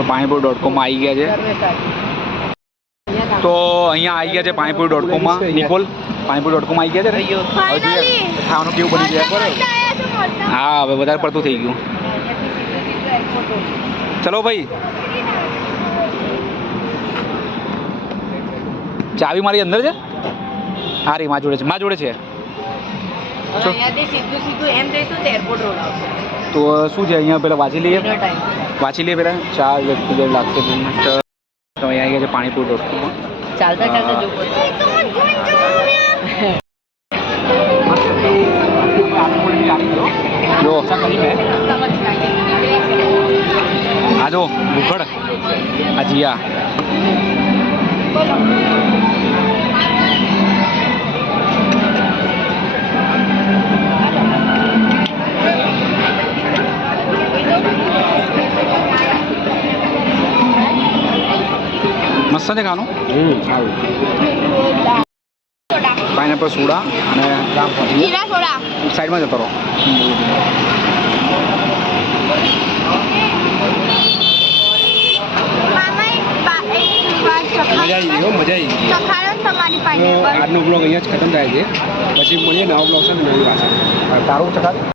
તો પાણીપુરી.com આવી ગયા છે તો અહીંયા આવી ગયા છે પાણીપુરી.com નિકોલ પાણીપુરી.com આવી ગયા છે ને ખાવાનું કેવું બની જાય હા હવે વધારે પડતું થઈ ગયું ચલો ભાઈ ચાવી મારી અંદર છે હા રી માં જોડે છે તો શું છે અહીંયા પેલા વાંચી લઈએ પેલા 4 વ્યક્તિ લાગશે તો અહીંયા આવી ગયા છે પાણીપુરી.com ચાલતા જો આ જો ભૂખડ આ જીયા મસ્ત છે ખાનું પાઇનેપલ સોડા અને સાઈડમાં જતો રહો મજા આવી આજનો બ્લોગ અહીંયા જ ખતમ થાય છે પછી મળીએ નવો બ્લોગ છે ને નવી પાછા તારું ચખાડે